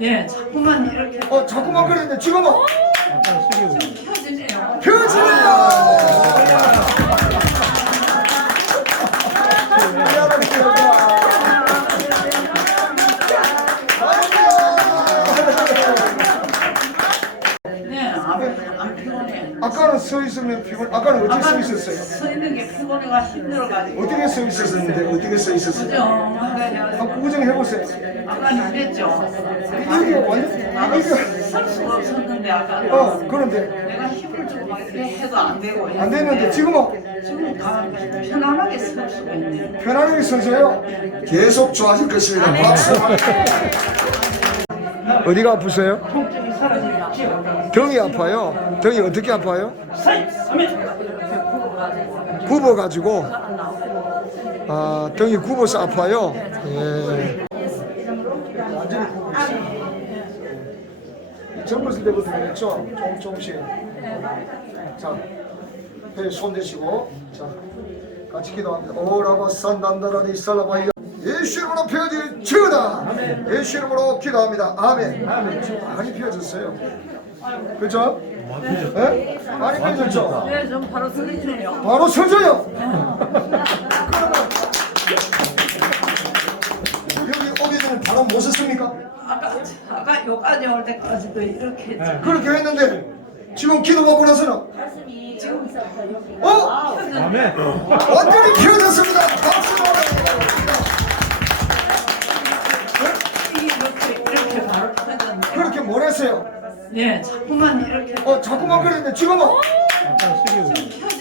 예, 자꾸만 이렇게 어, 자꾸만 그랬는데 지금은 펴지네요. 네, 안, 안 피곤해. 아까는 서 있으면 피곤, 아까는 어떻게 서 있었어요? 서 있는 게 피곤해가 힘들어가지고. 어떻게 서 있었는데 어떻게 서 있었어요? 부정하게 한번 구정 해 보세요. 아까 이랬죠. 이게 완전 설 수가 없었는데 아까 어 그런데 내가 힘을 주고 막 이렇게 해도 안 되고 안 되는데 지금은 지금 가- 편안하게 설 수가 있네. 편안하게 서세요. 계속 좋아질 것입니다. 박수. 어디가 아프세요? 등이 아파요. 등이 어떻게 아파요? 굽어 가지고 아 등이 굽어서 아파요. 예. 완전히. 젊었을 때부터 그랬죠. 조금 조금씩. 자, 손 대시고 자 같이 기도합니다. 오라바 산단다라니 살라바이야. 예수 이름으로 펴지 치우다. 예수 이름으로 기도합니다. 아멘. 아멘. 지금 많이 펴졌어요. 그렇죠? 예? 많이 펴졌죠? 네, 좀 바로 들리네요. 바로 서져요. 못 섰습니까? 아까 아까 여기까지 올 때까지도 이렇게 했죠. 그렇게 했는데 지금 기도 받고 나서는 지금 어? 완전히 펴졌습니다. 박수. 이렇게 이렇게 바로 펴졌네. 그렇게 뭘 했어요? 예, 자꾸만 이렇게 어, 자꾸만 그랬는데 지금은 펴지네요. 펴지네요.